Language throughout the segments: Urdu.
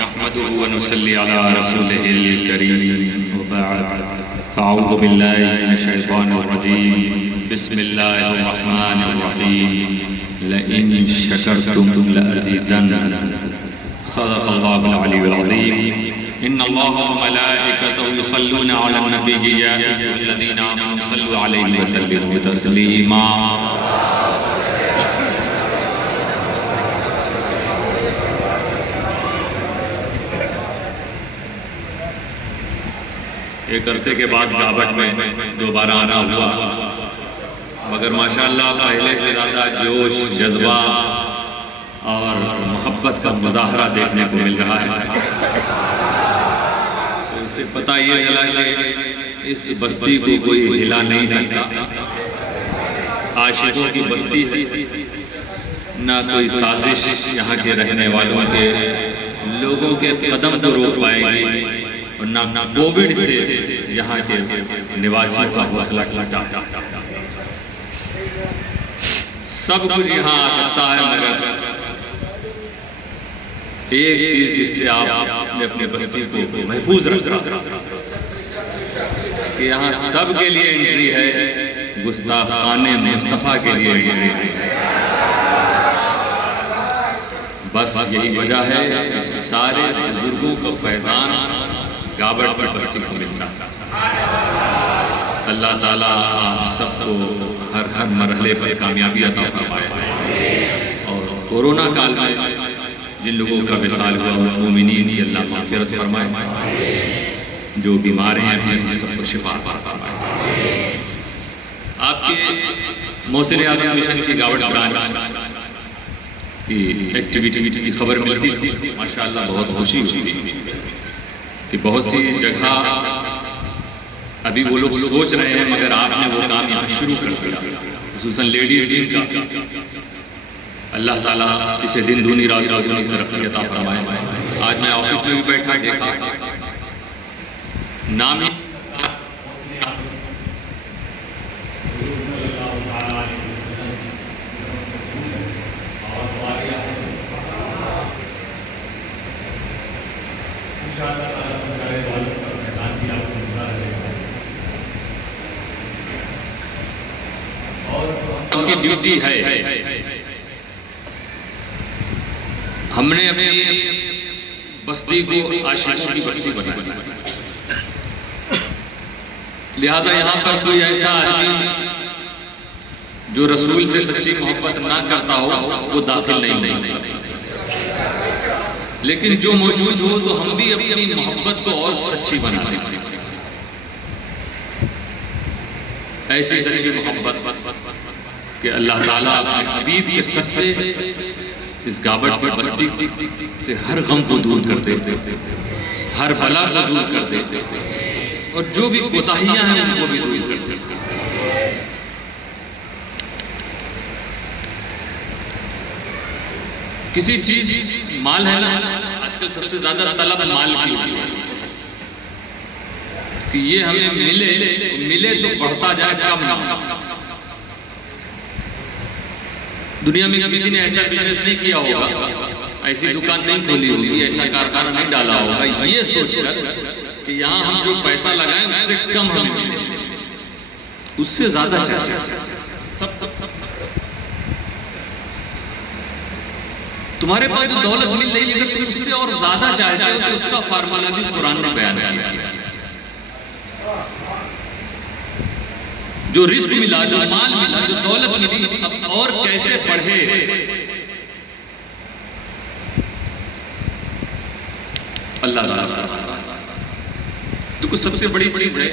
نحمده ونصلي على رسوله الكريم وبعد فأعوذ بالله من الشيطان الرجيم بسم الله الرحمن الرحيم لئن شكرتم لأزيدنكم صدق الله العلي العظيم إن الله وملائكته يصلون على النبي يا أيها الذين آمنوا صلوا عليه وسلموا تسليما ایک عرصے کے بعد گابٹ میں دوبارہ آنا ہوا، مگر ماشاءاللہ پہلے سے زیادہ جوش، جذبہ اور محبت کا مظاہرہ دیکھنے کو مل رہا ہے۔ تو اس سے پتہ یہ چلا کہ اس بستی کو کوئی ہلا نہیں سکتا، عاشقوں کی بستی ہے، نہ کوئی سازش یہاں کے رہنے والوں کے لوگوں کے قدم کو روک پائے گی، اور نہ کووڈ سے یہاں کے نواسیوں کا حوصلہ ٹوٹا۔ سب کچھ یہاں آ سکتا ہے، مگر ایک چیز جس سے آپ نے اپنے بستی کو محفوظ رکھا کہ یہاں سب کے لیے انٹری ہے، گستاخان مصطفیٰ کے لیے انٹری ہے۔ بس یہی وجہ ہے کہ سارے بزرگوں کا فیضان گابٹ پر بستی کو ملتا ہے۔ اللہ تعالیٰ آپ سب کو ہر مرحلے پر کامیابی عطا فرمائے، اور کورونا کال میں جن لوگوں کا وصال ہوا ان مومنین کی اللہ مغفرت فرمائے، جو بیمار ہیں سب کو شفا فرمائے۔ آپ کے محسن اعظم مشن کی گابٹ برانچ کی ایکٹیویٹی کی خبر ملتی تھی، ماشاءاللہ بہت خوشی ہوتی تھی کہ بہت سی جگہ ابھی وہ لوگ سوچ رہے ہیں، مگر آپ نے وہ کام یہاں شروع کر دیا، خصوصاً لیڈیز ڈے کا۔ اللہ تعالیٰ اسے دن دونی رات چوگنی ترقی عطا فرمائے۔ آج میں آفس میں بھی بیٹھا دیکھا نام ہی کی ڈیوٹی ہے۔ ہم نے اپنی بستی کو عاشقوں کی بستی بنائی، لہذا یہاں پر کوئی ایسا آدمی جو رسول سے سچی محبت نہ کرتا ہو وہ داخل نہیں ہو سکتا، لیکن جو موجود ہو تو ہم بھی اپنی محبت کو اور سچی بنا دیں۔ ایسی سچی محبت کہ اللہ تعالیٰ اپنے حبیب کے صدقے اس گابٹ کی بستی سے ہر غم کو دور کر دیتے، ہر بلا کو دور کر دیتے، اور جو بھی کوتاہیاں ہیں ان کو بھی دور کر دیتے۔ کسی چیز مال ہے نا، آج کل سب سے زیادہ طلب مال کی ہوتی ہے کہ یہ ہمیں ملے تو بڑھتا جائے، کم نہ۔ دنیا میں کسی نے ایسا بزنس نہیں کیا ہوگا، ایسی دکان نہیں کھولی ہوگی، ایسا کارخانہ نہیں ڈالا ہوگا یہ سوچ کر کہ یہاں ہم جو پیسہ لگائیں اس سے کم ہمیں ملے، اس سے زیادہ چاہتے۔ تمہارے پاس جو دولت مل رہی ہے اگر تم اس سے اور زیادہ چاہتے ہو تو اس کا فارمولہ بھی قرآن نے بیان کیا۔ جو رزق ملا، جو مال ملا، جو دولت ملی، اب اور کیسے بڑھے؟ اللہ تعالیٰ تو کچھ سب سے بڑی چیز ہے،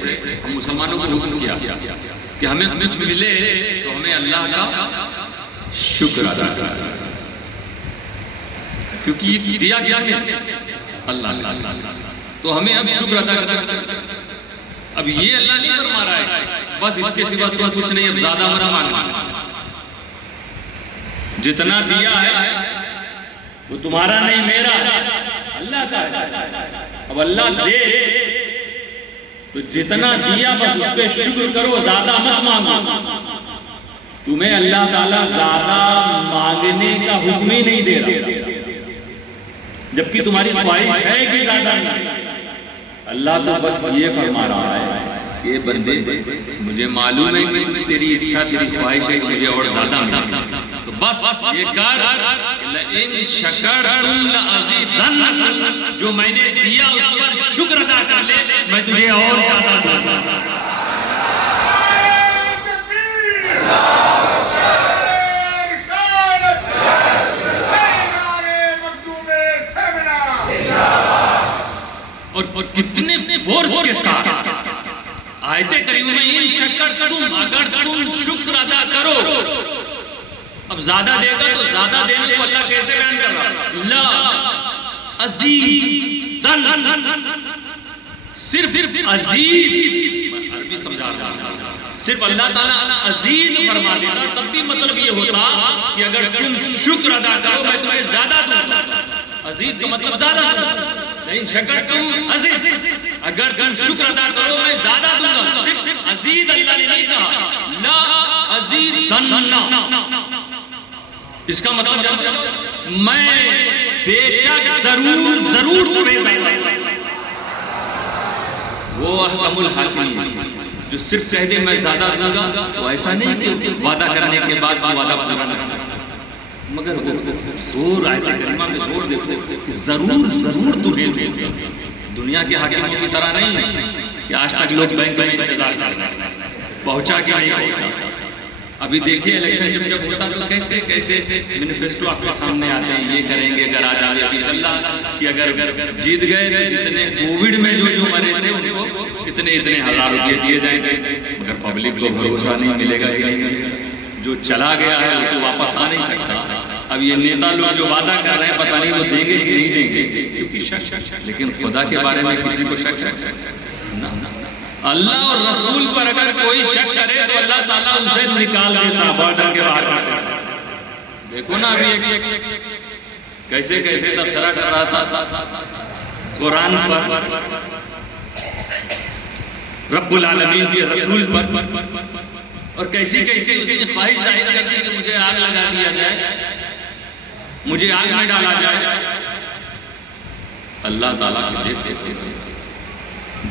ہم مسلمانوں کو حکم کیا کہ ہمیں کچھ ملے تو ہمیں اللہ کا شکر ادا کرنا، کیونکہ یہ دیا کس نے؟ اللہ۔ تو ہمیں اب شکر ادا کرنا۔ اب یہ اللہ نہیں فرما رہا ہے بس اس کے سوا تم کچھ نہیں، اب زیادہ مرا مانگنا، جتنا دیا ہے وہ تمہارا نہیں میرا اللہ کا ہے۔ اب اللہ دے تو جتنا دیا بس اس پہ شکر کرو، زیادہ مت مانگو۔ تمہیں اللہ تعالیٰ زیادہ مانگنے کا حکم ہی نہیں دے رہا، جبکہ تمہاری خواہش ہے کہ زیادہ نہیں۔ اللہ تو بس یہ فرما رہا ہے کہ بندے مجھے معلوم ہے کہ تیری اچھا تیری خواہش ہے کہ مجھے اور زیادہ ملے، تو بس یہ کر لَإِن شَكَرْتُمْ لَأَزِيدَنَّكُمْ، جو میں نے دیا اس پر شکر ادا کر لے، میں تجھے اور زیادہ دوں گا۔ اور کتنے فورس کے ساتھ آیت کریمہ میں ان شکرتم، اگر تم شکر ادا کرو۔ اب زیادہ دے گا تو زیادہ دینے کو اللہ کیسے بیان کر رہا؟ لا ازیدن، صرف ازید، عربی سمجھا رہا ہوں، صرف اللہ تعالیٰ ازید فرما دیتا تب بھی مطلب یہ ہوتا کہ اگر تم شکر ادا کرو میں تمہیں زیادہ دوں گا۔ ازید کا مطلب زیادہ دوں، لیکن شکرتم ازید، اگر تم شکر ادا کرو میں زیادہ دوں گا۔ صرف ازید اللہ نے نہیں کہا، لا ازیدن، اس کا مطلب جانتے ہو میں بے شک ضرور تمہیں زیادہ دوں گا۔ وہ احکم الحاکمین جو صرف کہہ دے میں زیادہ دوں گا، وہ ایسا نہیں کہ وعدہ کرنے کے بعد وعدہ پورا نہ کرنا، مگر وہ زور آیت کریمہ میں زور دیکھو کہ ضرور تمہیں دوں گا۔ دنیا کے حاکموں کی طرح نہیں کہ آج تک لوگ بینک میں انتظار کر رہے ہیں، پہنچا کہ نہیں پہنچا۔ ابھی دیکھیے الیکشن جب ہوتا تو کیسے مینیفیسٹو آپ کے سامنے آتے ہیں، یہ کریں گے اگر آ جائے۔ ابھی چل رہا کہ اگر جیت گئے تو جتنے کووڈ میں جو مرے تھے ان کو اتنے ہزار روپے دیے جائیں گے، مگر پبلک کو بھروسہ نہیں ملے گا کہ نہیں ملے گا۔ جو چلا گیا ہے وہ تو واپس آ نہیں سکتا۔ اب یہ نیتا لوگ جو وعدہ کر رہے ہیں پتہ نہیں وہ دیں گے کہ نہیں دیں گے، کیونکہ شک، لیکن خدا کے بارے میں کسی کو شک نہ، اللہ اور رسول پر اگر کوئی شک کرے تو اللہ تعالیٰ اسے نکال دیتا، بارڈر کے باہر کر دیتا۔ دیکھو نا ابھی کیسے تبصرہ کر رہا تھا قرآن پر، رب العالمین کے رسول پر، اور کیسی اس نے خواہش ظاہر کر دی کہ مجھے آگ لگا دیا جائے، مجھے آگ میں ڈالا جائے۔ اللہ تعالیٰ کے دیکھتے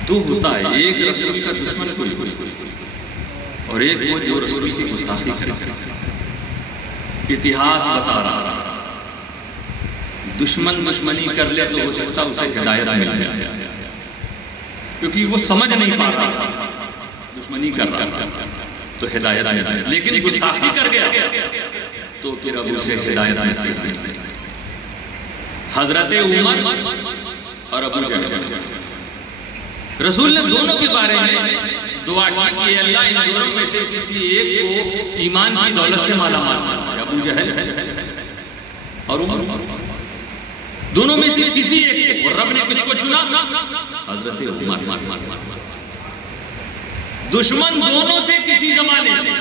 دو ہوتا ہے، ایک رسول کا دشمن کوئی اور ایک وہ جو رسول کی گستاخی کرے۔ اتہاس بتا رہا دشمنی کر لے تو ہو سکتا اسے ہدایت مل جائے، کیونکہ وہ سمجھ نہیں پا رہا دشمنی کر رہا تو ہدایت مل جائے، لیکن گستاخی کر گیا تو پھر اب اسے ہدایت نصیب نہیں۔ حضرت عمر اور ابو جہل، رسول نے دونوں کے بارے میں دعا کی کہ اللہ ان دونوں میں سے کسی ایک کو ایمان کی دولت سے مالا مال فرما، ابو جہل اور عمر، دونوں میں سے کسی ایک کو، اور رب نے کس کو چنا؟ حضرت عمر۔ دشمن دونوں تھے کسی زمانے میں،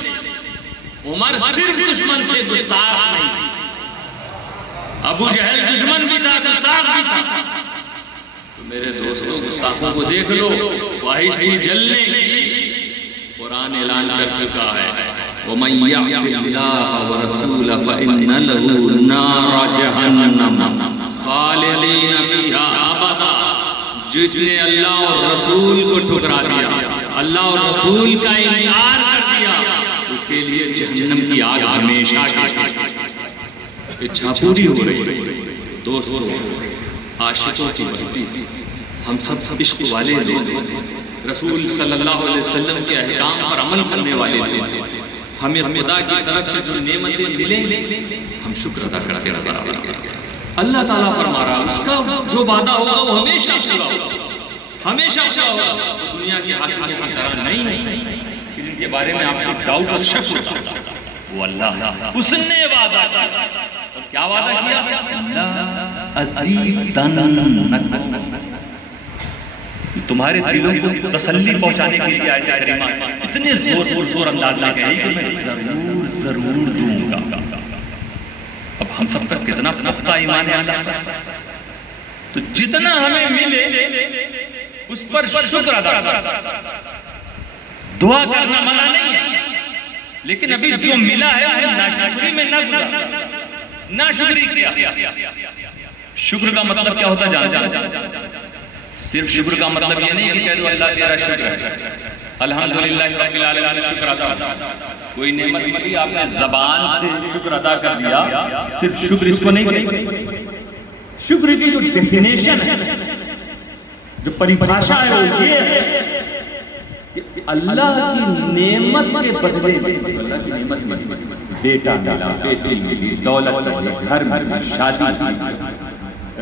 عمر صرف دشمن تھے، گستاخ نہیں تھے۔ ابو جہل دشمن بھی تھا، گستاخ بھی تھا۔ میرے دوستوں گستاخوں کو دیکھ لو، خواہش تھی جلنے کی، قرآن اعلان کر چکا ہے وَمَن يَعْصِ اللَّهَ وَرَسُولَهُ فَإِنَّ لَهُ نَارَ جَهَنَّمَ خَالِدِينَ فِيهَا أَبَدًا۔ جس نے اللہ اور رسول کو ٹھکرا دیا، اللہ اور رسول کا انکار کر دیا، اس کے لیے جہنم کی آگ ہمیشہ کی اچھا پوری ہو رہی۔ دوستو عاشقوں کی بستی، ہم سب عشق والے لوگ، رسول صلی اللہ علیہ وسلم کے احکام پر عمل کرنے والے لوگ، ہمیں خدا کی طرف سے جو نعمتیں ملیں ہم شکر ادا کرتے نظر آ رہے ہیں۔ اللہ تعالیٰ فرما رہا اس کا جو وعدہ ہوگا وہ ہمیشہ پورا ہوگا، ہمیشہ پورا ہوگا۔ دنیا کے حاکم کی طرح نہیں ان کے بارے میں آپ کو ڈاؤٹ اور شک ہوتا ہے، وہ اللہ اس نے وعدہ کیا، اور کیا وعدہ کیا؟ تمہارے دلوں کو تسلی پہنچانے کے لیے آیت کریمہ اتنے زور انداز میں کہی کہ میں ضرور دوں گا۔ اب ہم سب کا کتنا پختہ ایمان ہے اللہ، تو جتنا ہمیں ملے اس پر شکر ادا کرنا، دعا کرنا منع نہیں ہے، لیکن ابھی جو ملا ہے وہ ناشکری میں نہ گزارا، ناشکری کیا؟ شکر کا مطلب کیا ہوتا جانتے؟ صرف شکر کا مطلب یہ نہیں کہ کہہ دو اللہ تیرا شکر ہے، الحمدللہ رب العالمین شکر ادا، کوئی نعمت ملی آپ نے زبان سے شکر ادا کر دیا، صرف شکر اس کو نہیں کہیں۔ شکر کی جو ڈیفینیشن ہے، جو پریبھاشا ہے وہ یہ ہے کہ اللہ کی نعمت کے بدلے میں، اللہ کی نعمت میں بیٹا ملا، بیٹی ملی، دولت ملی، گھر ملی، شادی ملی،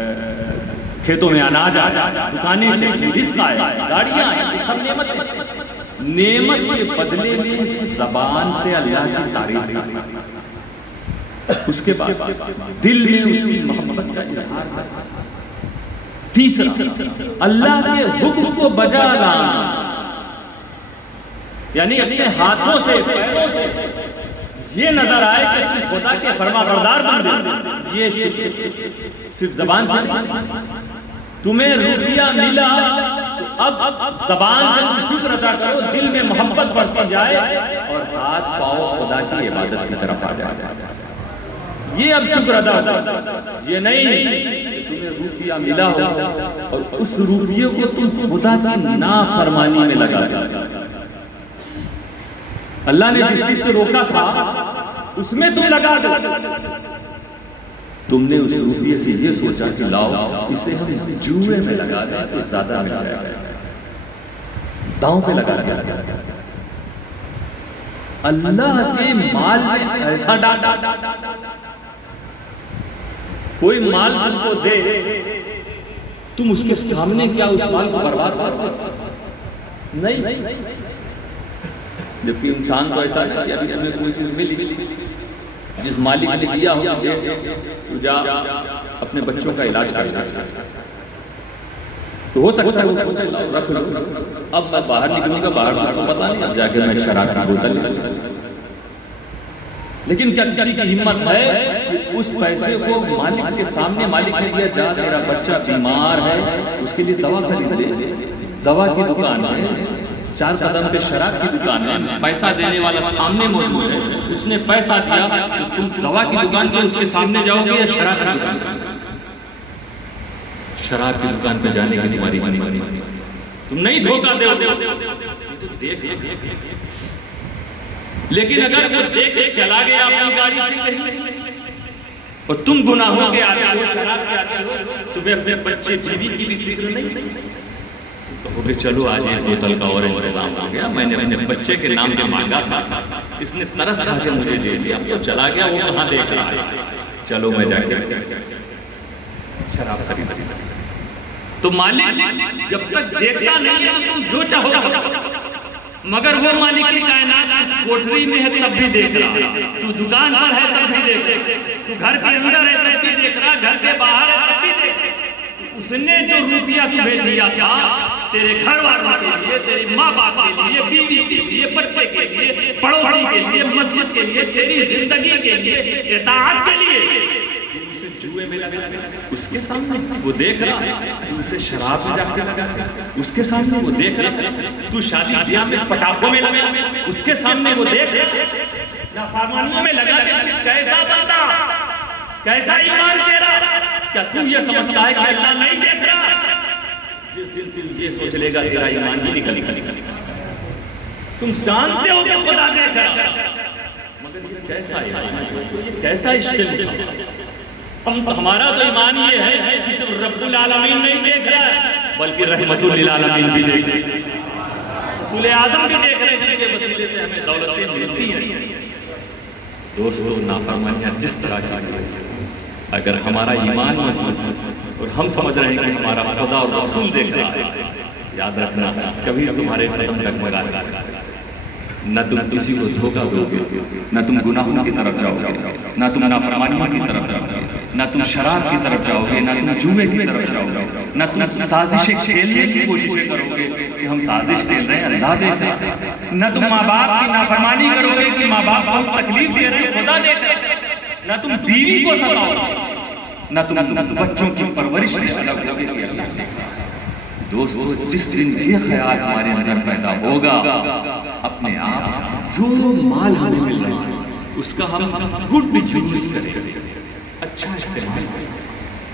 کھیتوں میں اناج آیا، دکانیں چلی، رزق آیا، گاڑیاں آئیں، یہ سب نعمت ہے۔ نعمت کے بدلے میں زبان سے اللہ کی تعریف کرنا، اس کے بعد دل میں اس کی محبت کا اظہار کرنا، تیسرا اللہ کے حکم کو بجا لانا، یعنی اپنے ہاتھوں سے پیروں سے یہ نظر آئے کہ تم خدا کے فرما بردار بن گئے، یہ شکر صرف زبان سے نہیں۔ تمہیں روپیہ ملا تو اب زبان سے تم شکر ادا کرو، دل میں محبت بڑھتی جائے اور ہاتھ پاؤں خدا کی عبادت کی طرف آ جائے، یہ اب شکر ادا ہوتا۔ یہ نہیں کہ تمہیں روپیہ ملا ہو اور اس روپیے کو تم خدا کی نافرمانی میں لگا دو۔ اللہ نے جس چیز سے روکا تھا اس میں تم لگا دو، تم نے اس روپیے سے یہ سوچا کہ لاؤ اسے ہم جوئے میں لگا دیں تو زیادہ مل جائے گا، داؤں پہ لگا دیا۔ اللہ کے مال میں ایسا ڈالا، کوئی مال تم کو دے، تم اس کے سامنے کیا اس مال کو برباد کرو؟ نہیں، جبکہ انسان تو ایسا نہیں کہ ابھی تمہیں کوئی چیز ملی، جس مالک نے دیا ہو تو جا اپنے بچوں کا علاج کر جائے، تو ہو سکتا ہے وہ سوچے رکھ لو، اب میں باہر نکلوں گا، باہر اس کو پتا نہیں، اب جا کے میں شراب کی بوتل لوں۔ لیکن کیا کسی کی ہمت ہے کہ اس پیسے کو مالک کے سامنے مالک نے دیا، جا میرا بچہ بیمار ہے اس کے لیے دوا خرید لے، دوا کی دکان ہے، 4 قدم پہ شراب کی دکان ہے، پیسہ دینے والا سامنے موجود ہے، اس نے پیسہ دیا تو تم دوا کی دکان پہ اس کے سامنے جاؤ گے یا شراب کی دکان پہ؟ شراب کی دکان پہ جانے کی تمہاری تم نہیں دھوکہ دے دیکھ۔ لیکن اگر وہ دیکھ کے چلا گیا اپنی گاڑی سے کہیں اور تم گناہوں کے آتے ہو، شراب کے آتے ہو، تمہیں اپنے بچے بیوی کی بھی فکر نہیں، تو کہ چلو آج یہ بوتل کا اور انتظام ہو گیا، میں نے اپنے بچے کے نام پہ مانگا تھا، اس نے ترس کھا کے مجھے دے دیا، اب تو چلا گیا، وہ کہاں دیکھ رہا ہے، چلو میں جا کے شراب خرید۔ تو مالک جب تک دیکھتا نہیں ہے تم جو چاہو گے، مگر وہ مالک کی کائنات کوٹری میں ہے تب بھی دیکھ رہا، تو دکان پر ہے تب بھی دیکھ رہا، تو گھر کے اندر ہے تب بھی دیکھ رہا، گھر کے باہر ہے تب بھی دیکھ رہا۔ اس نے جو روپیہ تمہیں دیا تھا تیرے گھر والوں کے لیے، تیری ماں باپ کے لیے، بیوی کے لیے، بچے کے لیے، پڑوسی کے لیے، مسجد کے لیے، تیری زندگی کے لیے، اطاعت کے لیے، اسے جوئے میں لگا، اس کے سامنے وہ دیکھ رہا ہے، اسے شراب میں جا کے لگا، اس کے سامنے وہ دیکھ رہا ہے، تو شادی بیاہ میں پٹاخوں میں لگا، اس کے سامنے وہ دیکھ رہا ہے، نافرمانیوں میں لگا دے، کیسا بندہ، کیسا ایمان تیرا، کیا تو یہ سمجھتا ہے کہ اللہ نہیں دیکھ رہا؟ جس دن تم یہ سوچ لے گا تیرا ایمان ہی نکل۔ تم جانتے ہو کہ خدا دیکھ رہا، مگر یہ کیسا ایمان ہے، یہ کیسا عشق ہے؟ ہمارا تو ایمان یہ ہے کہ صرف رب العالمین نہیں دیکھ رہا ہے بلکہ رحمت للعالمین بھی دیکھ رہا ہے، رسول اعظم بھی دیکھ رہے ہیں جن کے وسیلے سے ہمیں دولتیں ملتی ہیں۔ دوستو نافرمانیاں جس طرح کی، اگر ہمارا ایمان مضبوط ہے اور ہم سمجھ رہے ہیں کہ ہمارا خدا اور رسول دیکھ رہا ہے، یاد رکھنا کبھی تمہارے قدم ڈگمگا نہیں، نہ تم کسی کو دھوکہ دو گے، نہ تم گناہوں کی طرف جاؤ گے، نہ تم نافرمانیوں کی طرف جاؤ گے، نہ تم شراب کی طرف جاؤ گے، نہ تم جوئے کی طرف جاؤ گے، نہ تم سازشیں کھیلنے کی کوششیں کرو گے کہ ہم سازش کھیل رہے ہیں اللہ دیکھ رہا ہے، نہ تم ماں باپ کی نافرمانی کرو گے کہ ماں باپ کو تکلیف دے رہے ہیں خدا دیکھ رہا ہے، نہ تم بیوی کو ستاؤ گے، نہ تم بچوں کی پرورش سے الگ ہوگے کہ اللہ دیکھ رہا ہے۔ دوستو جس دن یہ خیال ہمارے اندر پیدا ہوگا اپنے آپ جو مال ہمیں مل رہا ہے اس کا ہم گڈ یوز کریں، اچھا استعمال کریں۔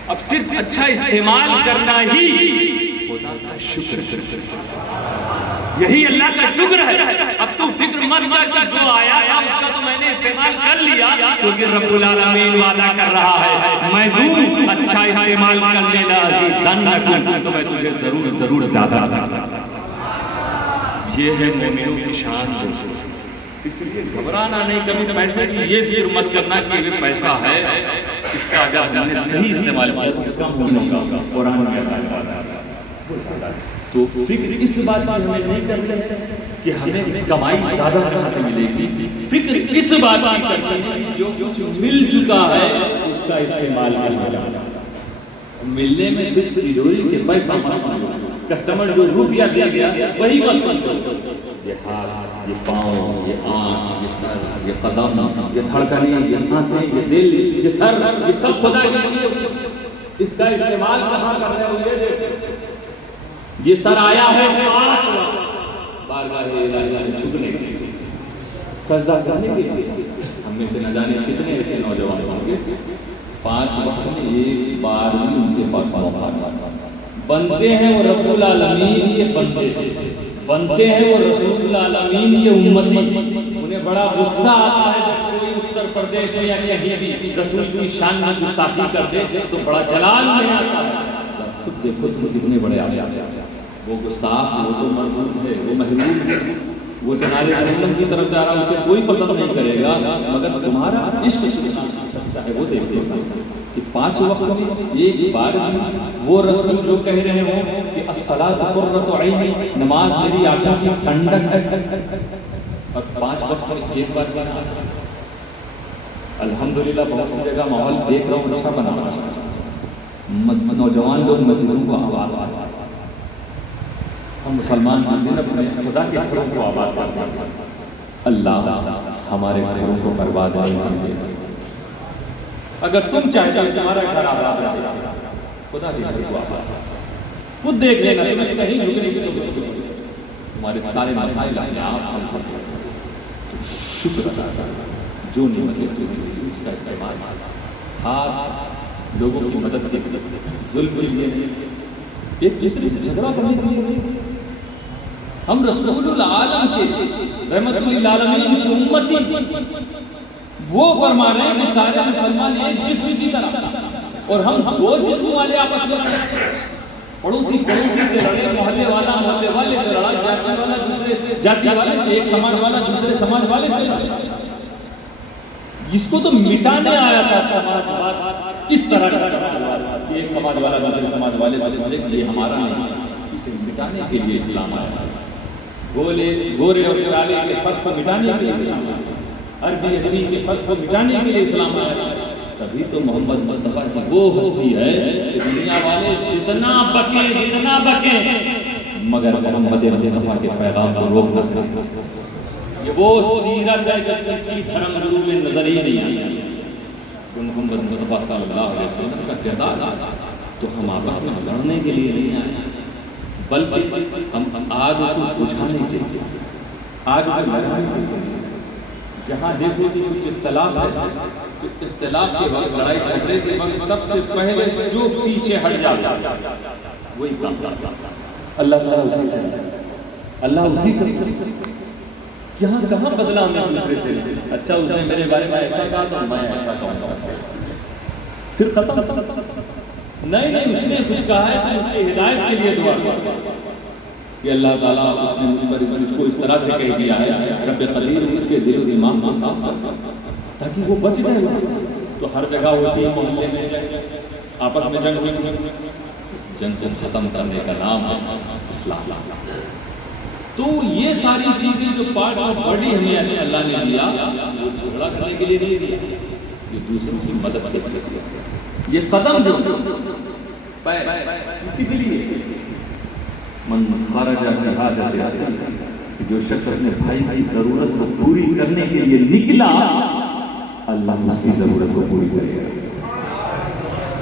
اب صرف اچھا استعمال کرنا ہی خدا کا شکر ہے، یہی اللہ کا شکر ہے۔ اب تو فکر مت کر کہ جو آیا تھا اس کا تو میں نے استعمال کر لیا، کیونکہ رب العالمین وعدہ کر رہا ہے میں دوں اچھا استعمال کرنے لازیدنکم، تو میں تجھے ضرور ضرور زیادہ دوں۔ یہ ہے مومنوں کی شان دوستو، اس لیے گھبرانا نہیں، کبھی پیسے کی یہ فکر مت کرنا کہ یہ پیسہ ہے اس کا اگر ہم نے صحیح استعمال کیا تو کم ہوگا۔ قرآن میں تو فکر اس بات کی ہمیں نہیں کرتے ہیں کہ ہمیں کمائی زیادہ کہاں سے ملے گی، فکر اس بات کی کرتے ہیں کہ جو کچھ مل چکا ہے اس کا استعمال کرنا۔ ملنے میں صرف تجوری کے پیسہ مت، کسٹمر جو روپیہ دے گیا وہی بس کرو۔ یہ ہاتھ، یہ پاؤں، یہ آنکھ، یہ سر، یہ قدم، یہ دھڑکنیں، یہ سانسیں، یہ دل، یہ سر، یہ سب خدا کے لیے، اس کا استعمال کہاں کر رہے ہو یہ دیکھو۔ یہ سر آیا ہے 5 وقت بارگاہ الہیہ میں جھکنے کے لیے، سجدہ کرنے کے لیے۔ ہم میں سے نہ جانے کتنے ایسے نوجوان ہوں گے 5 وقت میں ایک بار بھی ان کے پاس موقع بنتے ہیں وہ رب العالمین کے بندے، بنتے ہیں وہ رسول العالمین کے امتی۔ انہیں بڑا غصہ آتا ہے جب کوئی اتر پردیش میں یا کہیں بھی رسول کی شان میں گستاخی کر دے تو بڑا جلال میں آتا ہے۔ خود دیکھو تم کتنے بڑے آشا، وہ گستاخ، وہ تو مردود ہے، وہ محروم ہے، وہ جناب جہنم کی طرف جا رہا، اسے کوئی پسند نہیں کرے گا، مگر تمہارا عشق سچا ہے وہ دیکھتے گا کہ 5 وقت میں ایک بار بھی وہ رسول جو کہہ رہے ہوں کہ الصلاۃ قرۃ عینی، نماز میری آنکھوں کی ٹھنڈک ہے، اور 5 وقت میں ایک بار بھی نہ۔ الحمدللہ بہت سی جگہ ماحول دیکھ رہا ہوں اچھا بنا رہا ہے، نوجوان لوگ مسجدوں کو آباد کرتے ہیں، ہم مسلمان دن اپنے خدا کے گھروں کو آباد کرتے ہیں۔ اللہ ہمارے گھروں کو برباد نہیں کرنے دے۔ اگر تم چاہتے ہو تمہارا گھر آباد رہے، خدا کے گھر کو آباد خود دیکھ لینا، تمہیں کہیں جھکنے کی ضرورت نہیں، تمہارے سارے مسائل اپنے آپ حل کر دیں۔ شکر ادا کر، جو نعمتیں تمہیں دی اس کا استعمال۔ ہاتھ لوگوں کی مدد کے لیے، ظلم کے لیے، ایک دوسرے سے جھگڑا کرنے کے لیے نہیں۔ ہم رسول العالم کے رحمت للعالمین کی امتی، وہ فرما رہے ہیں کہ سارے مسلمان ایک جسم کی طرح، اور ہم 2 جسم والے آپس میں لڑے، پڑوسی پڑوسی سے لڑے، محلے والا محلے والے سے لڑا، جاتی والا دوسرے جاتی والے سے، ایک سماج والا دوسرے سماج والے سے لڑا۔ جس کو تو مٹانے آیا تھا سماجواد، اس طرح کا سماجواد، ایک سماج والا دوسرے سماج والے سے یہ ہمارا نہیں، اسے مٹانے کے لیے اسلام آیا۔ گورے اور کالے کے فرق کو مٹانے کے لیے اسلام آیا، عربی ادبی کے فرق کو مٹانے کے لیے اسلام آیا۔ تبھی تو محمد مصطفیٰ کی وہ ہستی ہے کہ دنیا والے جتنا بکیں مگر محمد مصطفیٰ کے پیغام کو روک نہ سکے۔ یہ وہ سیرت ہے جو کسی دھرم گرو میں نظر ہی نہیں آئی۔ محمد مصطفیٰ صلی اللہ علیہ وسلم کا کردار تو ہم آپس میں لڑنے کے لیے نہیں آئے، بلکہ ہم آگ کو بجھانے کے لیے، آگ کو لگانے کے لیے۔ جہاں دیکھو کہ کچھ اختلاف ہے تو اختلاف کے وقت، لڑائی جھگڑے کے وقت سب سے پہلے جو پیچھے ہٹ جاتا وہی کام کرتا۔ اللہ تعالیٰ اسی سے، اللہ اسی سے یہاں کہاں بدلا ہم نے دوسرے سے، اچھا اس نے میرے بارے میں ایسا کہا تو میں ایسا کہوں گا، پھر ختم۔ نہیں اس نے کچھ کہا ہے تو اس کی ہدایت کے لیے دعا کہ اللہ تعالیٰ اس نے مجھ کو اس طرح سے کہہ دیا ہے، رب قدیر اس کے دل و دماغ کو صاف کر تاکہ وہ بچ جائے۔ تو ہر جگہ ہوتی ہے محلے میں جنگ، آپس میں جنگ کو ختم کرنے کا نام ہے اسلام۔ تو یہ ساری چیزیں جو پارٹ آف باڈی ہمیں اللہ نے دیا، وہ جھگڑا کرنے کے لیے نہیں دیا، یہ دوسروں کی مدد کر سکتے ہیں۔ یہ قدم جو کس لیے من خرج جہاد، جو شخص اپنے بھائی کی ضرورت کو پوری کرنے کے لیے نکلا، اللہ اس کی ضرورت کو پوری کرے گا۔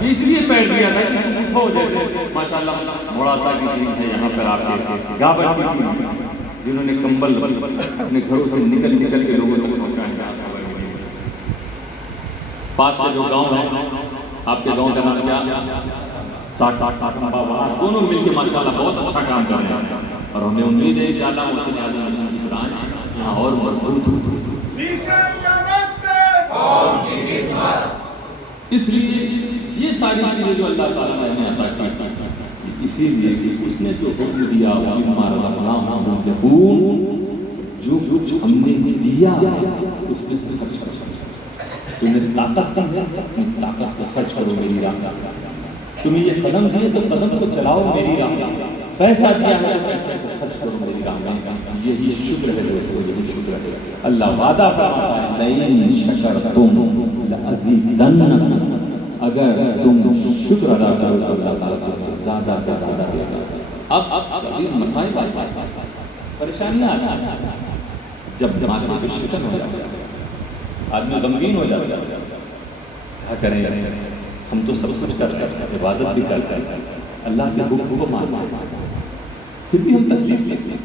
اس لیے پیٹ دیا تھا کہ دیکھو جیسے ماشاءاللہ بڑا سا کی ٹیم ہے یہاں پر آپ کے گابر کی ٹیم جنہوں نے کمبل اپنے گھروں سے نکل کے لوگوں تک پہنچایا. پاس کا جو گاؤں ہے آپ کے گاؤں کا نام کیا؟ 60 دونوں مل کے ماشاءاللہ بہت اچھا کام کر رہے ہیں اور ہمیں امید ہے انشاءاللہ محسن اعظم مشن کی برانچ یہاں اور مضبوط ہو. اس لیے یہ ساری چیزیں جو اللہ تعالیٰ نے ہمیں عطا کی اسی لیے کہ اس نے جو حکم دیا ہمارا رضا جو ہم نے دیا اس میں سے خرچ کرو. تمہیں طاقت دی ہے اپنی طاقت کو خرچ کرو میری راہ. تمہیں یہ قدم دیے تو قدم کو چلاؤ میری راہ. پیسہ دیا ہے تو پیسے کو خرچ کرو میری راہ. یہی شکر ہے دوستو, یہی شکر ہے. اللہ وعدہ فرماتا ہے لئن شکرتم لأزیدنکم, اگر تم شکر ادا کرو تو اللہ تعالیٰ تمہیں زیادہ سے زیادہ دے گا. اب کبھی مسائل آتے ہیں, پریشانیاں آتی ہیں, جب آدمی کو شکر ہو جاتا ہے, آدمی غمگین ہو جاتا ہے. کیا کریں, ہم تو سب کچھ کرتے ہیں, عبادت بھی کرتے ہیں, اللہ کے حکم کو مانتے ہیں, پھر بھی ہم تکلیف لیتے ہیں.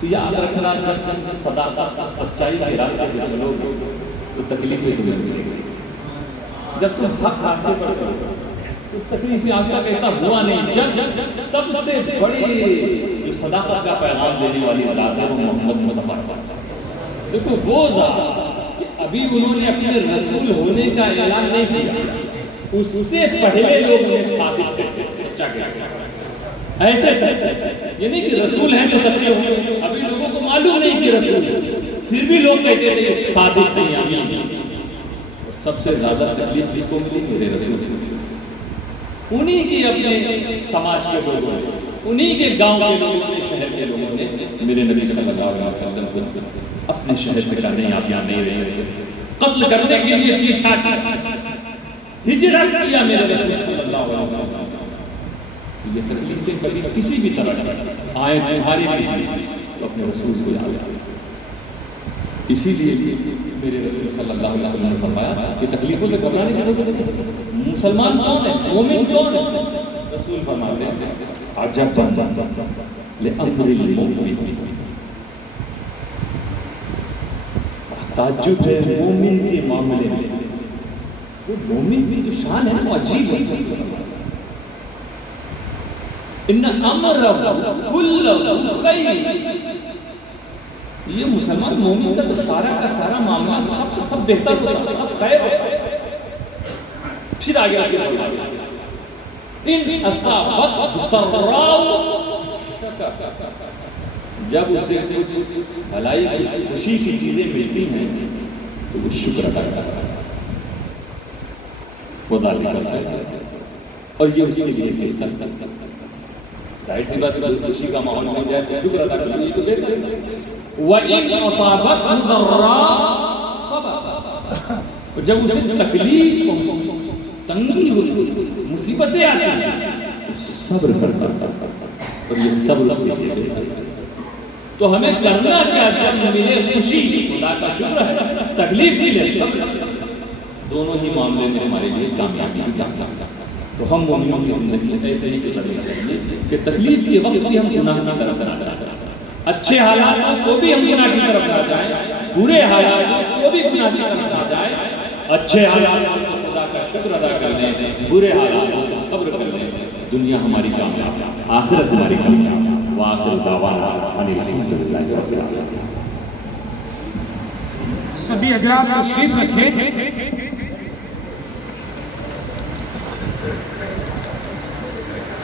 تو یہ یاد رکھنا جب تم صداقت اور سچائی کے راستے پہ چلو تو تکلیفیں تمہیں ملیں گی. جب تم حق راستے پر چلو تو تکلیفیں آج تک ایسا ہوا نہیں. جب سب سے بڑی جو صداقت کا پیغام دینے والی ذات ہے وہ محمد مصطفیٰ. دیکھو وہ ذات کہ ابھی انہوں نے اپنے رسول ہونے کا اعلان نہیں کیا, اس سے پہلے لوگ انہیں ثابت کرتے سچا کیا. ایسے یہ نہیں کہ رسول ہیں تو سچے ہوں, ابھی لوگوں کو معلوم نہیں کہ رسول ہیں, پھر بھی لوگ کہتے تھے یہ ثابت نہیں آمین. سب سے زیادہ تکلیف کس کو ملی؟ میرے رسول سے. انہی کی اپنے سماج کے لوگوں نے, انہی کے گاؤں کے لوگوں نے, شہر کے لوگوں نے میرے نبی صلی اللہ علیہ وسلم کو اپنے شہر سے کہا نہیں آپ یہاں نہیں رہ سکتے, قتل کرنے کے لیے پیچھا ہجرت کیا میرے رسول صلی اللہ علیہ وسلم. یہ تکلیفیں کبھی کسی بھی طرح آئے تمہارے بھی تو اپنے رسول کو یاد کرو. اسی لیے میرے رسول صلی اللہ علیہ وسلم نے فرمایا کہ تکلیفوں سے گھبرانے کی ضرورت نہیں. مسلمان کون ہے, مومن کون ہے؟ رسول فرماتے ہیں عجبا لامر المؤمن, تعجب ہے مومن کے معاملے میں. وہ مومن کی جو شان ہے وہ عجیب ہے. ان امرہ کلہ خیر, یہ مسلمان مومن کا تو سارا کا سارا معاملہ سب بہتر ہوتا ہے, سب خیر ہوتا ہے. پھر آگے ان اصابت سراء, جب اسے کچھ بھلائی خوشی کی چیزیں ملتی ہیں تو وہ شکر ادا کرتا ہے, خدا کرتا ہے, اور یہ اس کے لیے بہتر ہے. ظاہر سی بات ہے خوشی کا ماحول مل جائے تو شکر ادا کرنا یہ تو بہتر ہے. وَإِنْ أَصَابَتْهُ ضَرَّاءٌ صَبَرَ, اور جب اسے تکلیف پہنچی, تنگی ہوئی, مصیبتیں آتی ہیں تو صبر کرتا ہے, اور یہ صبر اس کے لیے بہتر ہے. تو ہمیں کرنا کیا؟ جب ملے خوشی خدا کا شکر ہے, تکلیف ملے صبر, دونوں ہی معاملے میں ہمارے لیے کامیابی ہے. تو ہم مومنوں کی زندگی ایسے ہی گزارنی چاہیے کہ تکلیف کے وقت بھی ہم گناہ کی طرف نہ جائیں, اچھے حالات کو بھی ہم گناہ کی طرف نہ جائیں, برے حالات کو بھی گناہ کی طرف نہ جائیں. اچھے حالات کو خدا کا شکر ادا کر لیں, برے حالات کو صبر کر لیں. دنیا ہماری کامیاب, آخرت ہماری کامیاب. وآخر دعوانا ان الحمدللہ رب العالمین. سبھی حضرات تشریف رکھیں.